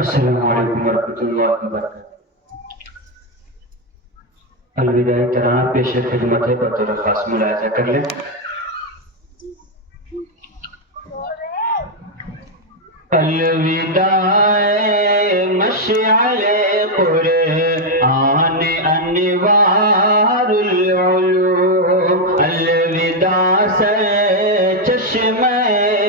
السلام علیکم ورحمۃ اللہ وبرکاتہ۔ الوداعی ترانہ پیش خدمت ہے، بطور خاص ملاحظہ کر لیں۔ الوداع مشعل قرآن انوار العلوم، الوداع سے چشمہ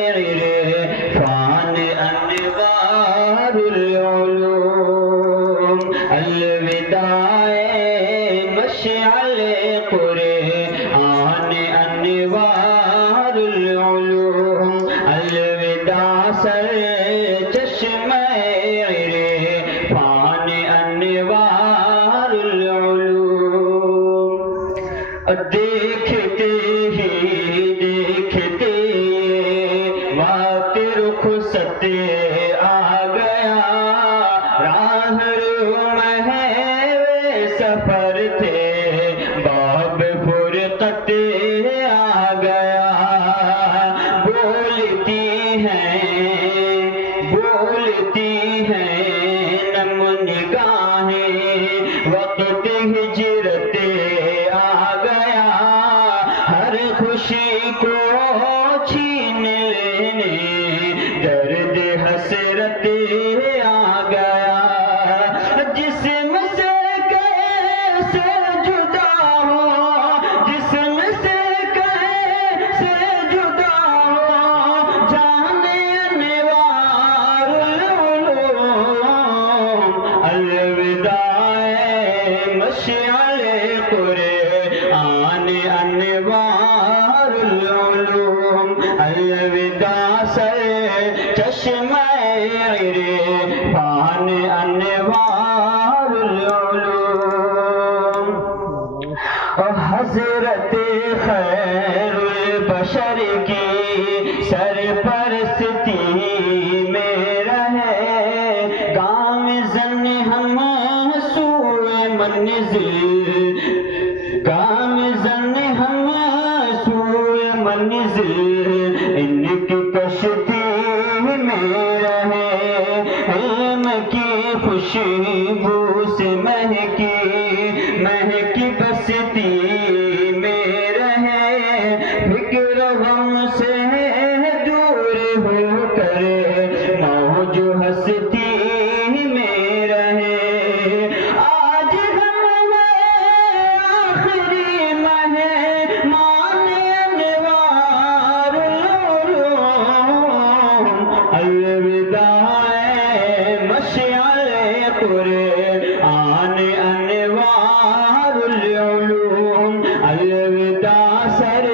عرفان انوار العلوم، الوداع مشعل قرآن انوار العلوم، الوداع سے چشمہ عرفان انوار العلوم، دیکھتے ہی دیکھتے وقت رخصت آ گیا، راہ ہے سفر تھے باب فرقت آ گیا، بولتی ہیں نم نگاہیں وقت ہجرت آ گیا، ہر خوشی کو چھین لینے درد حسرت آ گیا، جسم سے کیسے جدا ہو، جسم سے کیسے جدا ہو، جانے انوار العلوم، الوداع مشعل قرآن انوار العلوم، الوداع سر چشمہ عرفان انوار العلوم، حضرت خیر البشر کی سرپرستی میں رہے، گامزن ہم سوئے منزل، گامزن ہم سوئے منزل، ان کی کشتی میں رہے، علم کی خوشبو سے مہکی بستی میں رہے، فکر غم سے دور ہو کر موج ہستی میں رہے، آج ہم آخری مہمان انوار العلوم، الوداع مشعل قرآن انوار العلوم، الوداع سر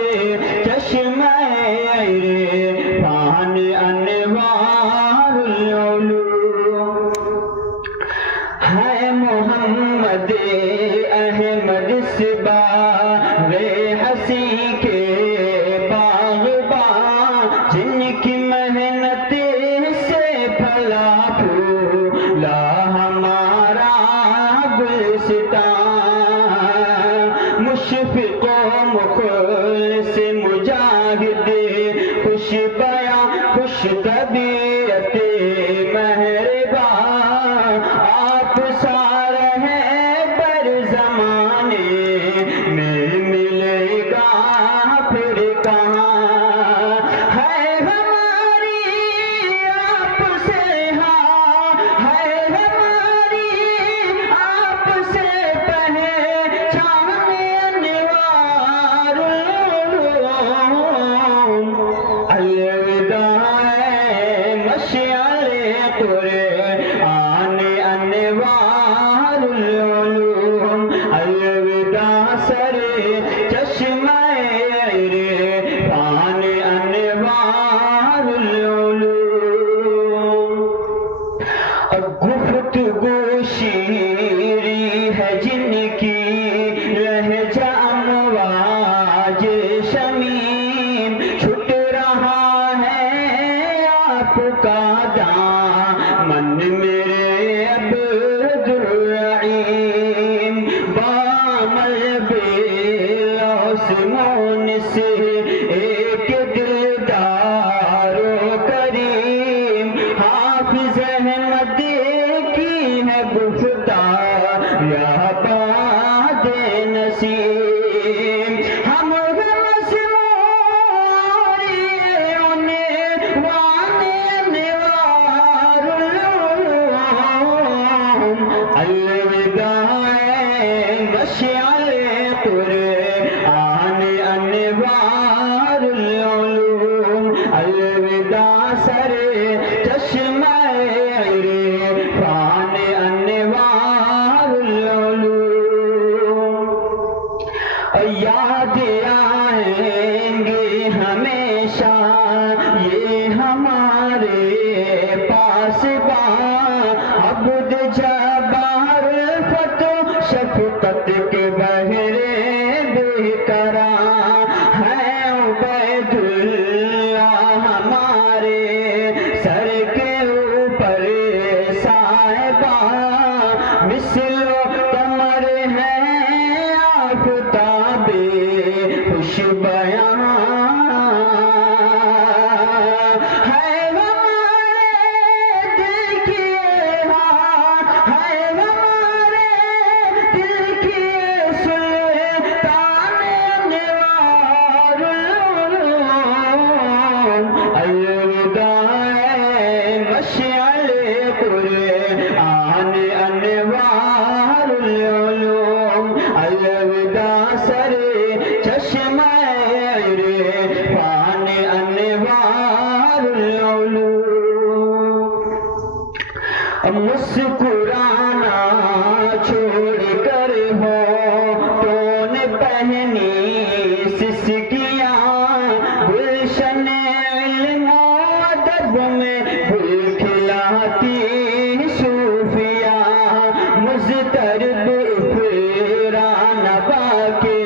چشمہ عرفان انوار العلوم، ہے محمد احمد صبا ہنسی کے باغباں، جن کی محنت سے پھلا پھولا ہمارا گلستان، مشفق و مخلص مجاہد، خوش بیاں خوش طبیعت مہربان، آپ سارے ہیں پر زمانے میں ملے گا پھر کہاں، ہے ہماری آپ سے ہے ہماری آپ سے پہچان انوار العلوم، الوداع مشعل قرآن انوار العلوم، الوداع سر چشمہ عرفان انوار العلوم، گفتگو شیریں ہے جن کی لہجہ امواج شمیم، چھٹ رہا ہے آپ کا دامن میرے عبدالرحیم، بامل بلوس مونس ایک دلدار و کریم، حافظ احمد عبد جبار فتح شفقت کے بہرے بے قرار ہے عبید اللہ ہمارے سر کے اوپر صاحبہ مثل قمر ہے آفتاب خوش بیان مسکرانا چھوڑ کر ہونٹوں نے پہنی سسکیاں گلشن علم و ادب میں گل کھلاتی صوفیاں مضطرب عفران باقی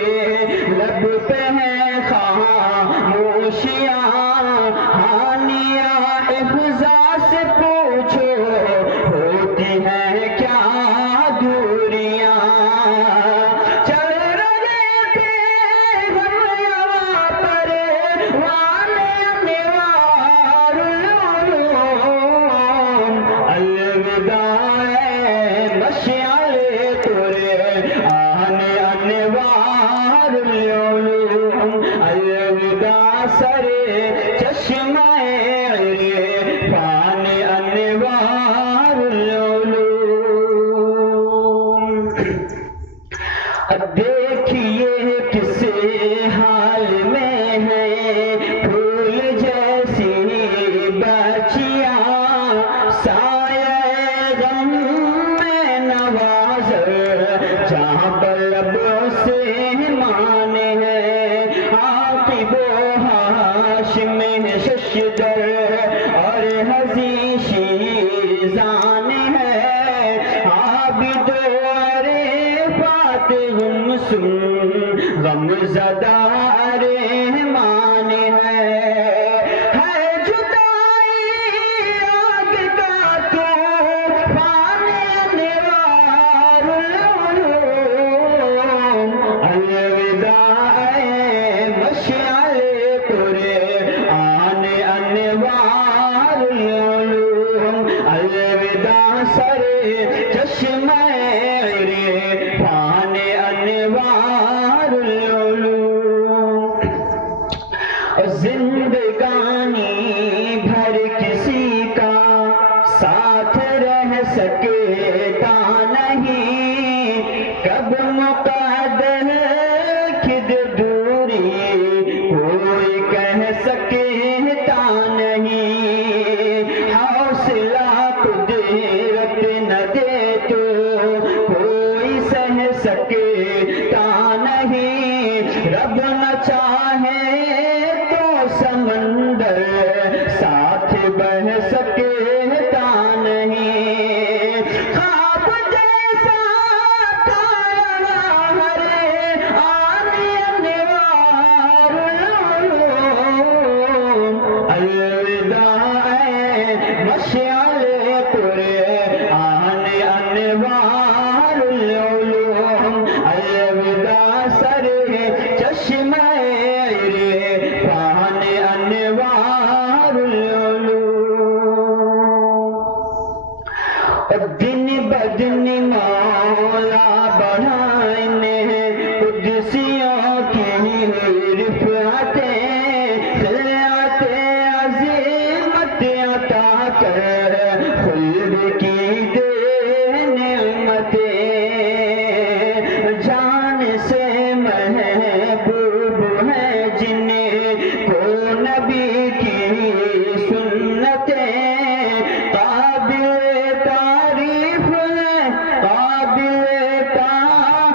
لب پہ ہے خاموشیاں ہانیہ حفظہ سے پوچھو ہے کیا دوریاں چل رہے تھے ہم یہاں پر وانے انوار العلوم الوداع مشعل ترے آنے انوار العلوم الوداع سر چشمہ عرفان انوار دیکھیے کس حال میں ہے پھول جیسی بچیاں سایہ غم میں نواز جہاں پر لبوں سے مانے ہیں عاقب و ہاشم ششدر اور حزی شیزان ہے عابد ہم سن غم زدہ رحمان ہے جدائی آگ کا طوفان انوار العلوم الوداع مشعل قرآن انوار العلوم الوداع سر چشمہ عرفان انوار العلوم زندگانی بھر کسی کا ساتھ رہ سکتا نہیں کب مقدر کھد دوری کوئی کہہ سکتا نہیں حوصلہ قدرت نہ دے تو کوئی سہ سکتا نہیں رب نہ چاہے تو سمندر ساتھ بہ سکتا نہیں خواب جیسا تھا ہرے آنے انوار العلوم الوداع مشعل قرآن انوار العلوم الوداع سر چشمہ عرفان انوار العلوم دن بدن مولا بڑھانے قدسیوں کی رفعتیں خلعت عظیمت عطا کر خلد کی دے نعمتیں جان سے محبوب ہے جنہیں کو نبی کی سنتیں قابل تعریف ہے قابل تعریف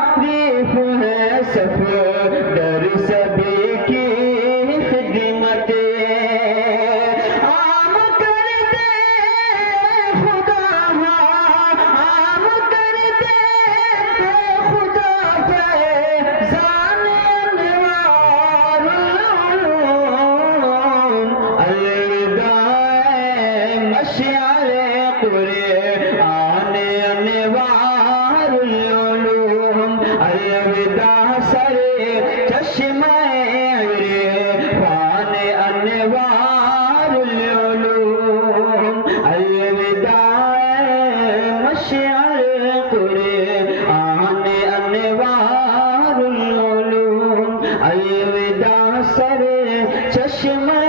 آنے انوار العلوم الوداع سر چشمہ عرفان انوار العلوم الوداع مشعل قرآن انوار العلوم الوداع سر چشمہ